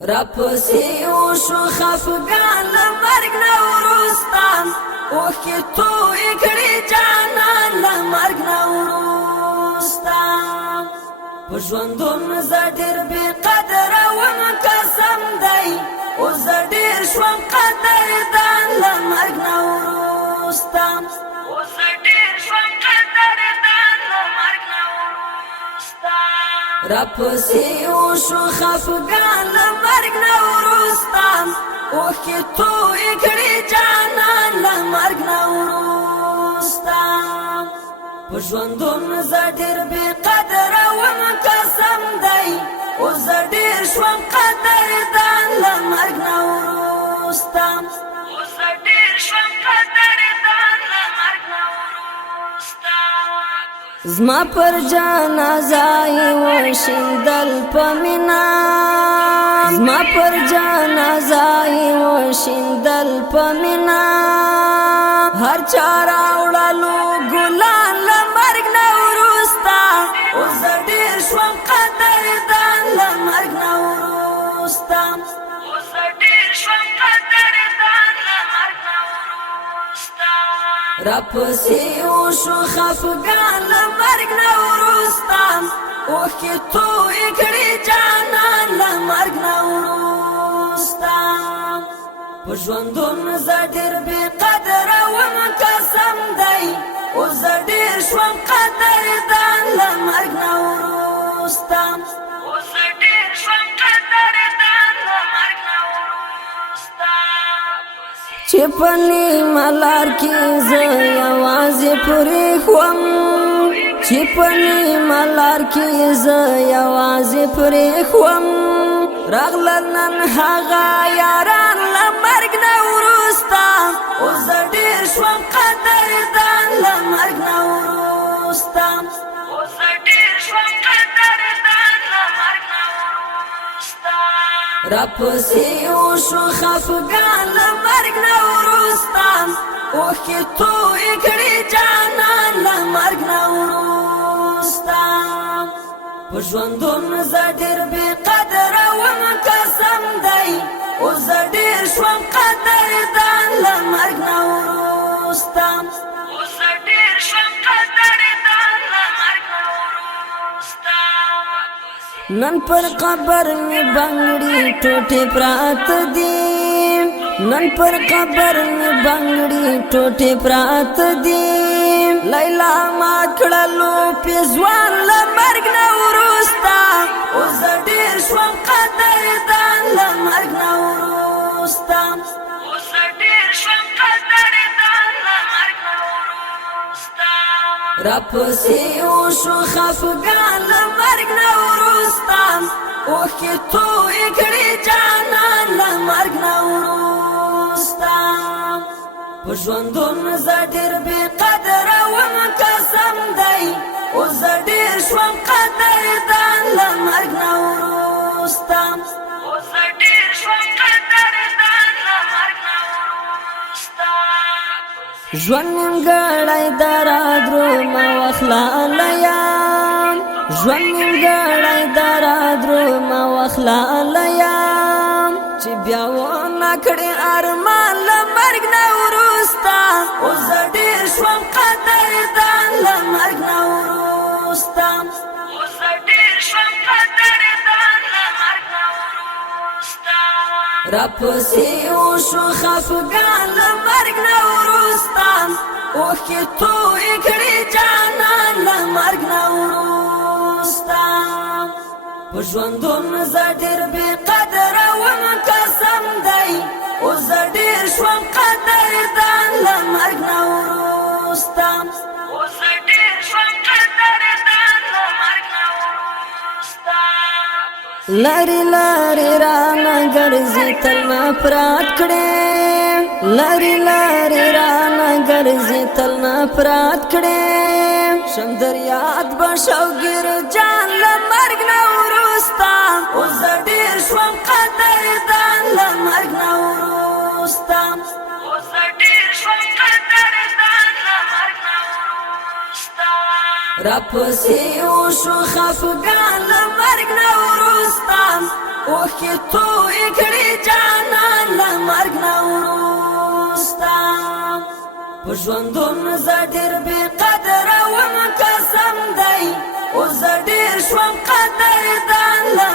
راپسې وشو خفګان له مرګ نه وروسته اوښکې تویې کړې جانان له مرګ نه وروسته په ژوندون زه ډېر بې قدره وم قسم دی اوس زه ډېر شوم قدردان له مرګ نه وروسته راپسې وشو خفګان له مرګ نه وروسته اوښکې تویې کړې جانان له مرګ نه وروسته په ژوندون زه ډېر بې قدره وم قسم دی اوس زه ډېر شوم قدردان له مرګ نه وروسته زما پر جنازه وشیندل په مینا زما پر جنازه وشیندل په مینا هر چا راوړلو ګلان له مرګ نه وروسته اوس زه ډېر شوم قدردان له مرګ نه وروسته راپسې وشو خفګان له مرګ نه وروسته اوښکې تویې کړې جانان له مرګ نه وروسته په ژوندون زه ډېر بې قدره وم قسم دی اوس زه ډېر شوم قدردان له مرګ نه وروسته چې په نیمه لار کې زه یوازې پرېښوم چې په نیمه لار کې زه یوازې پرېښوم راغلل نن هغه یاران له مرګ نه وروسته اوس زه ډېر شوم قدردان له مرګ نه وروسته راپسې وشو خفګان له مرګ نه وروسته اوښکې تویې کړې جانان له مرګ نه وروسته په ژوندون زه ډېر بې قدره وم قسم دی اوس زه ډېر شوم قدردان له مرګ نه وروسته نن پر قبر می بنگړي ټوټې پراته دي نن پر قبر می بنگړي ټوټې پراته دي لیلا ما کړلو پیزوان له مرګ نه وروسته اوس زه ډېر شوم قدردان له مرګ نه وروسته راپسې وشو خفګان له مرګ نه وروسته اوښکې تویې کړې جانان له مرګ نه وروسته په ژوندون زه ډېر بې قدره وم قسم دی اوس زه ډېر شوم قدردان له مرګ نه وروسته ژوند نیمګړی درادرو ما وخلالیام ژوند نیمګړی درادرو ما وخلالیام چې بیا ونه کړې ارمان له مرګ نه وروسته اوس زه ډېر شوم قدردان له مرګ نه وروسته راپسې وشو خفګان له مرګ نه وروسته اوښکې تویې کړې جانان له مرګ نه وروسته په ژوندون زه ډېر بې قدره وم قسم دی اوس زه ډېر شوم قدردان له مرګ نه وروسته لری لری رانه ګرځي تل نفرت کړې لری لری رانه ګرځي تل نفرت کړې شم دریاد به شوګیر جان له مرګ نه وروسته اوس زه ډېر شوم قدردان له مرګ نه وروسته راپسې وشو خفګان له مرګ نه وروسته اوخی توی کړي جانان له مرګ نه وروسته په ژوندون زه ډېر بې قدره وم قسم دی اوس زه ډېر شوم قدردان له